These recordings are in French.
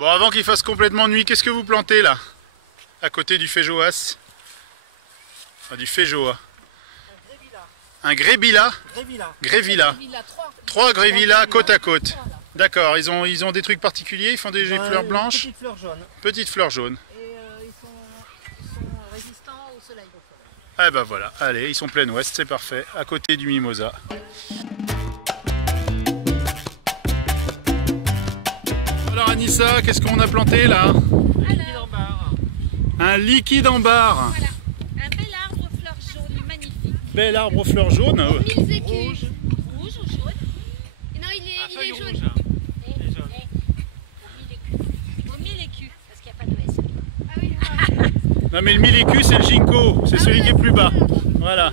Bon, avant qu'il fasse complètement nuit, qu'est-ce que vous plantez là? À côté du Féjoas? Ah, du Féjoa. Un grébilla? Grévilla. 3 grévillas côte à côte. D'accord, ils ont des trucs particuliers, ils font des fleurs blanches? Petites fleurs jaunes. Petites fleurs jaunes. Et ils sont résistants au soleil. Ah bah voilà, allez, ils sont plein ouest, c'est parfait, à côté du mimosa. Alors Anissa, qu'est-ce qu'on a planté là? Un liquide en barre. Voilà, un bel arbre aux fleurs jaunes, magnifique. Bel arbre aux fleurs jaunes. Aux 1000 écus. Rouge ou jaune? Non, il est jaune. Aux 1000 écus, parce qu'il n'y a pas de S. Ah oui, Non mais le 1000 écus c'est le ginkgo, c'est celui qui est plus bas. Voilà.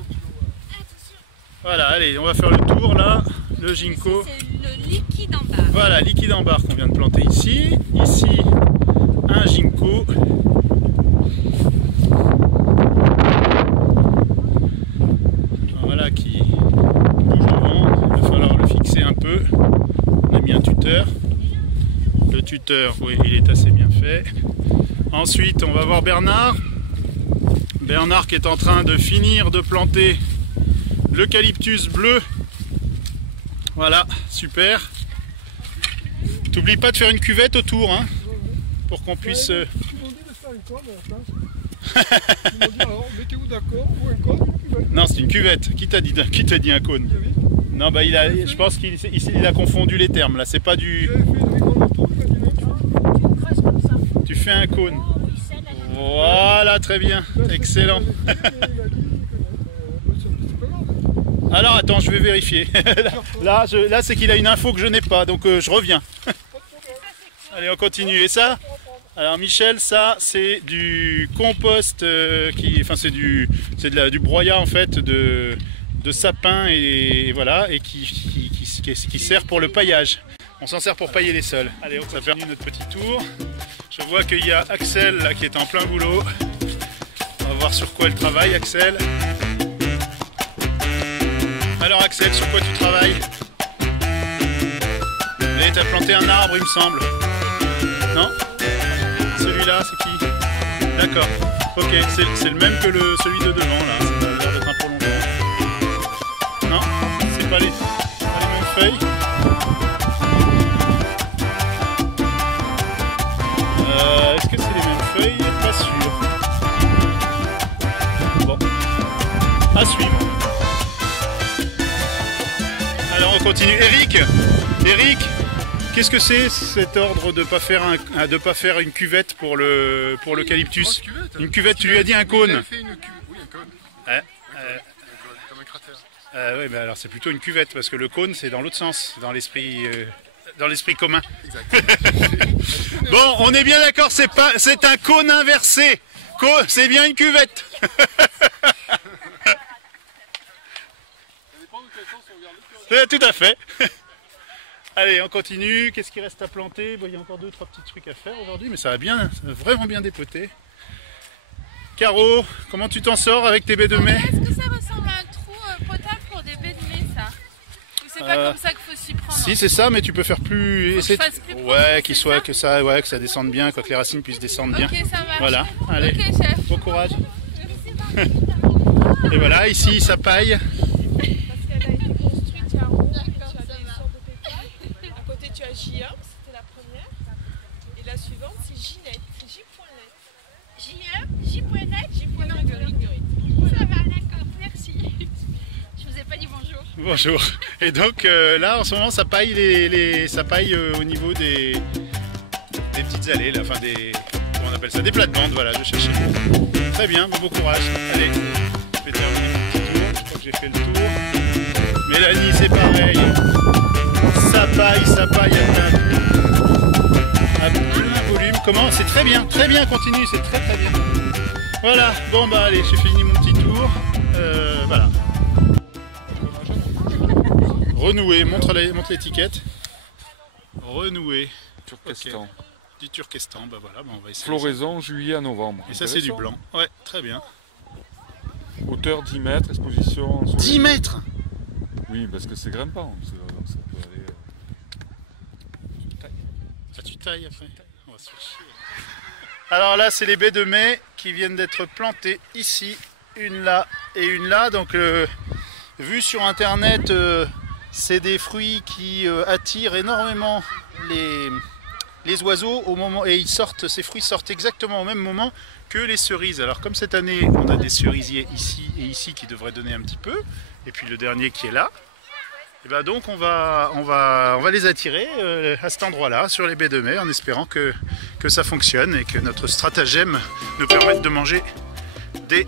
Voilà, allez, on va faire le tour là, le ginkgo. C'est le liquide en barre. Voilà, liquide en barre qu'on vient de planter ici. Ici, un ginkgo. Voilà, qui bouge au vent. Il va falloir le fixer un peu. On a mis un tuteur. Le tuteur, oui, il est assez bien fait. Ensuite, on va voir Bernard. Bernard qui est en train de finir de planter l'eucalyptus bleu. Voilà, super. T'oublies pas de faire une cuvette autour, hein, pour qu'on puisse... Ils m'ont dit de faire une corde à la place. Ils m'ont dit alors, mettez-vous d'accord, ou un cône, ou une cuvette. Non, c'est une cuvette. Qui t'a dit un cône? Non, bah je pense qu'il a confondu les termes, là. C'est pas du... J'avais fait une rigole autour, il m'a dit non. Tu creuses comme ça. Tu fais un cône. Oh, il scelle à la Voilà, très bien. Excellent. Il a dit, c'est pas grave. Alors, attends, je vais vérifier. Là, c'est qu'il a une info que je n'ai pas, donc je reviens. Allez, on continue. Et ça? Alors Michel, ça c'est du compost, c'est du broyat en fait de sapin et voilà, et qui sert pour le paillage. On s'en sert pour pailler les sols. Allez, on continue notre petit tour. Je vois qu'il y a Axel là qui est en plein boulot. On va voir sur quoi elle travaille, Axel. Alors Axel, sur quoi tu travailles? Et t'as planté un arbre, il me semble. Non? Celui-là, c'est qui? D'accord. Ok, c'est le même que celui de devant, là. Ça a l'air d'être un prolongement. Non? C'est pas les mêmes feuilles? Est-ce que c'est les mêmes feuilles? Pas sûr. Bon. À suivre. Alors on continue. Eric, qu'est-ce que c'est cet ordre de ne pas faire une cuvette pour l'eucalyptus? Une cuvette, tu lui as dit un cône. Oui, un cône. Comme un cratère. Oui, mais alors c'est plutôt une cuvette parce que le cône c'est dans l'autre sens, dans l'esprit commun. Exact. Bon, on est bien d'accord, c'est un cône inversé. C'est bien une cuvette. Tout à fait. Allez, on continue. Qu'est-ce qui reste à planter? Bon, il y a encore 2-3 petits trucs à faire aujourd'hui, mais ça va vraiment bien dépoter. Caro, comment tu t'en sors avec tes baies de mai? Est-ce que ça ressemble à un trou potable pour des baies de mai, ça? Ou c'est pas comme ça qu'il faut s'y prendre? Si, c'est ça, mais tu peux faire plus... Faut que je fasse plus profond, ouais, c'est ça que ça descende bien, que les racines puissent descendre bien. Ok, ça marche. Voilà, allez, Ok, chef. bon courage. Et voilà, ici, ça paille. Parce qu'elle a été construite il y a un moment. Tu as des sortes de pétales. À côté, tu as J1, c'était la première. Et la suivante, c'est J-net. C'est J.net. J.net? J.net. Ça va, d'accord, merci. Je vous ai pas dit bonjour. Bonjour. Et donc là, en ce moment, ça paille ça paille au niveau des petites allées, là, enfin comment on appelle ça, des plates-bandes, voilà, je cherchais. Très bien, bon courage. Allez, je vais terminer mon petit tour. Je crois que j'ai fait le tour. Mélanie, c'est pareil. Ça paille à plein volume. Comment? C'est très bien, continue, c'est très bien. Voilà, bon bah allez, j'ai fini mon petit tour. Voilà. Renouer, montre l'étiquette. Renouer. Turkestan. Okay. Du Turkestan, bah voilà, bah on va essayer. Floraison juillet à novembre. Et ça c'est du blanc. Ouais, très bien. Hauteur 10 mètres, exposition... 10 mètres? Oui, parce que c'est grimpant. Ça peut aller... Ah, tu tailles après? Ouais. va se faire chier. Alors là, c'est les baies de mai qui viennent d'être plantées ici, une là et une là. Donc, vu sur internet, c'est des fruits qui attirent énormément les oiseaux au moment, et ces fruits sortent exactement au même moment que les cerises. Alors comme cette année on a des cerisiers ici et ici qui devraient donner un petit peu, et puis le dernier qui est là, et ben donc on va les attirer à cet endroit là sur les baies de mai en espérant que ça fonctionne et que notre stratagème nous permette de manger des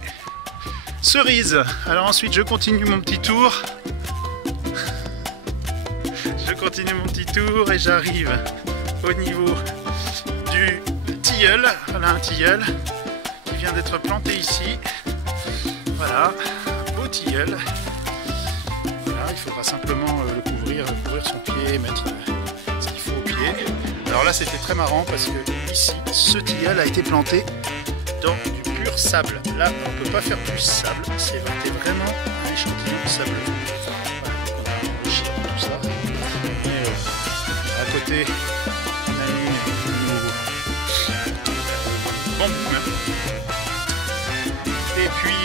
cerises. Alors ensuite je continue mon petit tour. Et j'arrive au niveau du tilleul. Voilà un tilleul qui vient d'être planté ici. Voilà, beau tilleul. Voilà, il faudra simplement le couvrir son pied, mettre ce qu'il faut au pied. Alors là c'était très marrant parce que ici, ce tilleul a été planté dans du pur sable. Là on ne peut pas faire plus sable, c'est vraiment un échantillon sableux. À côté, on a mis nos bambous. Et puis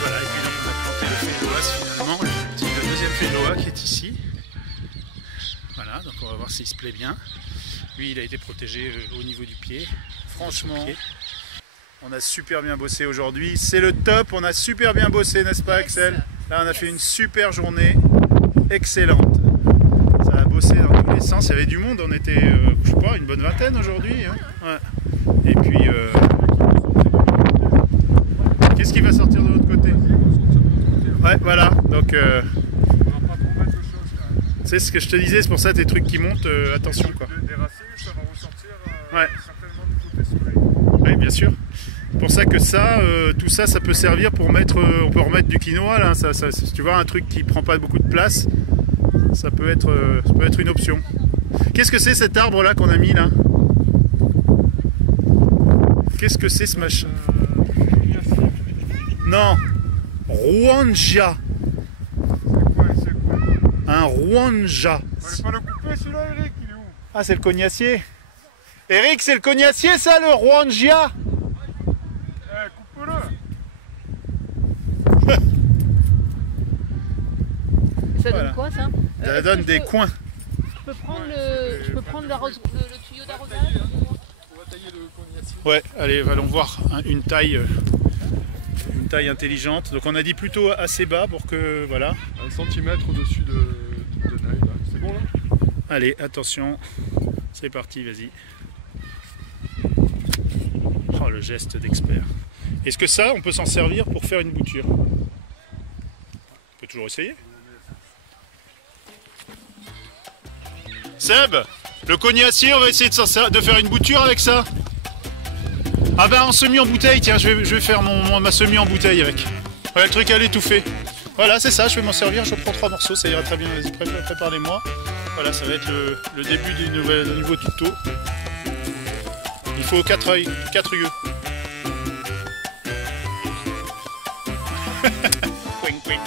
voilà, et puis donc on a planté le féloas finalement, le deuxième féloas qui est ici. Voilà, donc on va voir s'il se plaît bien. Lui, il a été protégé au niveau du pied. Franchement, on a super bien bossé aujourd'hui. C'est le top, on a super bien bossé, n'est-ce pas Axel? Là, on a fait une super journée, excellente. Ça a bossé dans tous les sens, il y avait du monde, on était, je sais pas, une bonne vingtaine aujourd'hui. Hein, ouais. Et puis, qu'est-ce qui va sortir de l'autre côté? Ouais, voilà, donc, c'est ce que je te disais, c'est pour ça tes trucs qui montent, attention quoi. Des racines, ça va ressortir ouais. certainement du côté soleil. Oui, bien sûr. C'est pour ça que ça, tout ça, ça peut servir pour mettre, on peut remettre du quinoa là, si tu vois un truc qui prend pas beaucoup de place. Ça peut être une option. Qu'est-ce que c'est cet arbre là qu'on a mis là? Qu'est-ce que c'est ce machin? Non, Rwanja. C'est quoi? Un Rwanja. Fallait pas le couper celui-là, Eric, il est où? Ah, c'est le cognacier. Eric, c'est le cognacier ça, le Rwanja? Eh, coupe-le. Ça Voilà. donne quoi ça? Ça donne des coins. Je peux prendre le tuyau d'arrosage? Ouais, allez, allons voir une taille intelligente. Donc on a dit plutôt assez bas pour que, voilà. 1 centimètre au-dessus de l'œil. C'est bon là? Allez, attention, c'est parti, vas-y. Oh, le geste d'expert. Est-ce que ça, on peut s'en servir pour faire une bouture? On peut toujours essayer. Seb, le cognacier, on va essayer de faire une bouture avec ça. Ah bah en semi en bouteille, tiens, je vais faire ma semi en bouteille avec. Ouais, le truc à l'étouffer. Voilà, c'est ça, je vais m'en servir, je prends 3 morceaux, ça ira très bien, vas-y, préparez-moi. Voilà, ça va être le début du nouveau tuto. Il faut 4 œils, 4 yeux. Quing, quing.